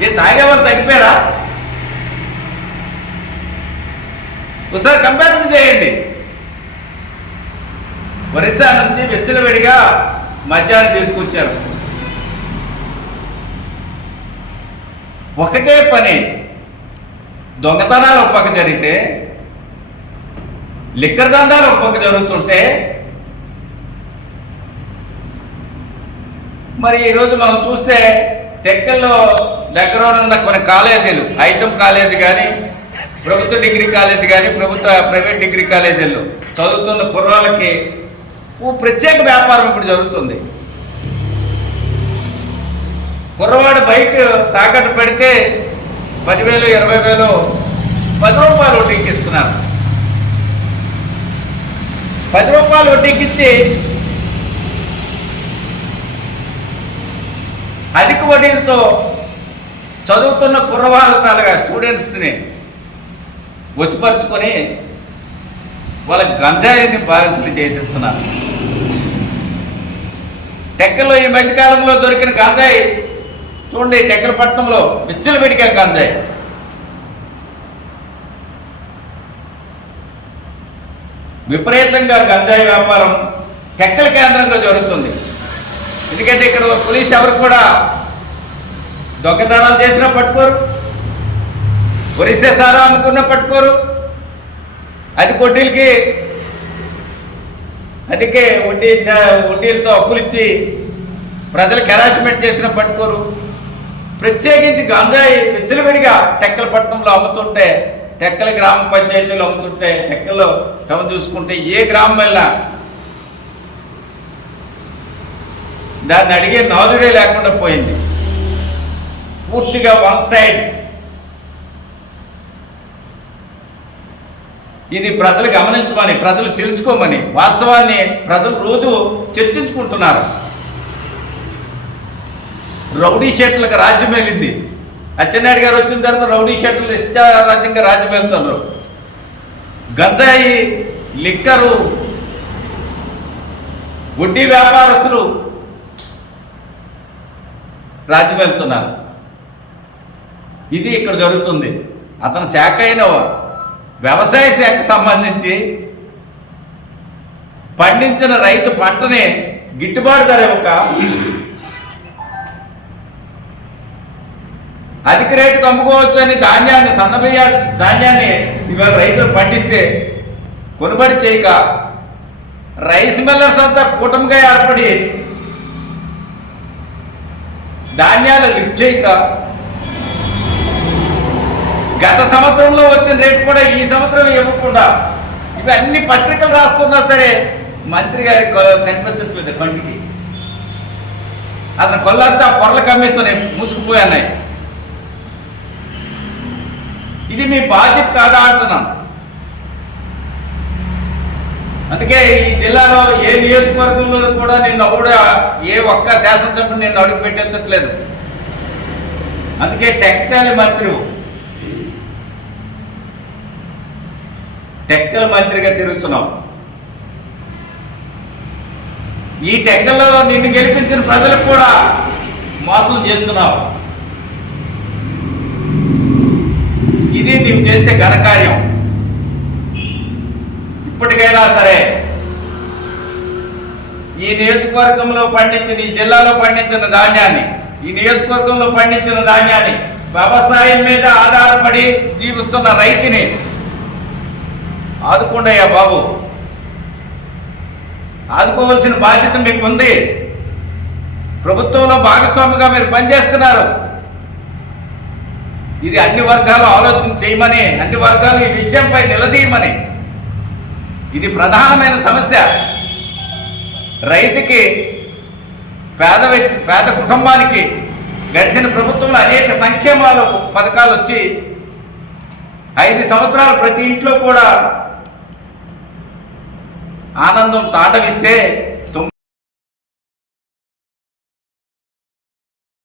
ఏ తాగే వాళ్ళు తగ్గిపోయారా? ఒకసారి కంపారిజన్ చేయండి. ఒరిస్సా నుంచి వెచ్చలవిడిగా మద్యాన్ని తీసుకొచ్చారు. ఒకటే పని దొంగతనాలు ఒప్పక జరిగితే లిక్కర్ దండాలు ఒప్పక జరుగుతుంటే మరి ఈరోజు మనం చూస్తే టెక్కల్లో దగ్గర ఉన్న కొన్ని కాలేజీలు ఐతం కాలేజీ కానీ ప్రభుత్వ డిగ్రీ కాలేజీ కానీ ప్రభుత్వ ప్రైవేట్ డిగ్రీ కాలేజీల్లో చదువుతున్న కుర్రాళ్ళకి ఓ ప్రత్యేక వ్యాపారం ఇప్పుడు జరుగుతుంది. కుర్రవాడు బైక్ తాకట్టు పెడితే పదివేలు ఇరవై వేలు పది రూపాయలు వడ్డీకి ఇస్తున్నారు పది రూపాయలు వడ్డీకి ఇచ్చి అధిక వడ్డీలతో చదువుతున్న కుర్రవాళ్ళ తాలుగా స్టూడెంట్స్ని వసిపరుచుకొని వాళ్ళకి గంజాయిని బాధితులు చేసేస్తున్నారు. టెక్కలో ఈ మధ్యకాలంలో దొరికిన గంజాయి చూడండి టెక్కలపట్నంలో విచ్చలవిడిగా గంజాయి. విపరీతంగా గంజాయి వ్యాపారం టెక్కల కేంద్రంగా జరుగుతుంది. ఎందుకంటే ఇక్కడ పోలీస్ ఎవరు కూడా దొంగతనాలు చేసినా పట్టుకోరు. ఒరిస్సే సారా అమ్ముకున్నా పట్టుకోరు. అది వడ్డీలకి అందుకే వడ్డీ వడ్డీలతో అప్పులిచ్చి ప్రజలకు హెరాస్మెంట్ చేసిన పట్టుకోరు. ప్రత్యేకించి గంజాయి విచ్చలవిడిగా టెక్కల పట్టణంలో అమ్ముతుంటే టెక్కల గ్రామ పంచాయతీలు అమ్ముతుంటే టెక్కలో టౌన్ చూసుకుంటే ఏ గ్రామం వెళ్ళినా దాన్ని అడిగే నాదుడే లేకుండా పోయింది. పూర్తిగా వన్ సైడ్ ఇది ప్రజలు గమనించమని ప్రజలు తెలుసుకోమని వాస్తవాన్ని ప్రజలు రోజు చర్చించుకుంటున్నారు. రౌడీ షెట్లకు రాజ్యం వెళ్ళింది అచ్చెన్నాయుడు గారు వచ్చిన తర్వాత రౌడీ షెట్లు రాజ్యంగా రాజ్యం వెళ్తున్నారు గంజాయి లిక్కరు వడ్డీ వ్యాపారస్తులు రాజ్యం వెళ్తున్నారు ఇది ఇక్కడ జరుగుతుంది. అతని శాఖ అయిన వ్యవసాయ శాఖకు సంబంధించి పండించిన రైతు పంటని గిట్టుబాటు ధర ఇవ్వక అధిక రేటుకు అమ్ముకోవచ్చు అని ధాన్యాన్ని సన్నబియ్య ధాన్యాన్ని ఇవాళ రైతులు పండిస్తే కొనుబడి చేయక రైస్ మిల్లర్స్ అంతా కూటమిగా ఏర్పడి ధాన్యాలు లిఫ్ట్ చేయక గత సంవత్సరంలో వచ్చిన రేటు కూడా ఈ సంవత్సరం ఇవ్వకుండా ఇవన్నీ పత్రికలు రాస్తున్నా సరే మంత్రి గారి కనిపించట్లేదు కంటికి. అతని కొల్లంతా పొరల కమిషన్ మూసుకుపోయాయి ఇది మీ బాధ్యత కాదా అంటున్నాను. అందుకే ఈ జిల్లాలో ఏ నియోజకవర్గంలో కూడా నిన్ను కూడా ఏ ఒక్క శాసనసభ్యుడు నిన్ను అడుగు పెట్టించట్లేదు. అందుకే టెక్నాలజీ మంత్రి టెక్కల మంత్రిగా తిరుగుతున్నావు. ఈ టెక్కల్లో నిన్ను గెలిపించిన ప్రజలకు కూడా మోసం చేస్తున్నావు. ఇది నీవు చేసే ఘనకార్యం. ఇప్పటికైనా సరే ఈ నియోజకవర్గంలో పండించిన ఈ జిల్లాలో పండించిన ధాన్యాన్ని ఈ నియోజకవర్గంలో పండించిన ధాన్యాన్ని వ్యవసాయం మీద ఆధారపడి జీవిస్తున్న రైతుని ఆదుకోండయ్యా బాబు. ఆదుకోవాల్సిన బాధ్యత మీకు ఉంది ప్రభుత్వంలో భాగస్వామిగా మీరు పనిచేస్తున్నారు. ఇది అన్ని వర్గాలు ఆలోచన చేయమని అన్ని వర్గాలు ఈ విషయంపై నిలదీయమని. ఇది ప్రధానమైన సమస్య. రైతుకి పేద వ్యక్తి పేద కుటుంబానికి గడిచిన ప్రభుత్వంలో అనేక సంక్షేమాలు పథకాలు వచ్చి ఐదు సంవత్సరాలు ప్రతి ఇంట్లో కూడా ఆనందం తాండవిస్తే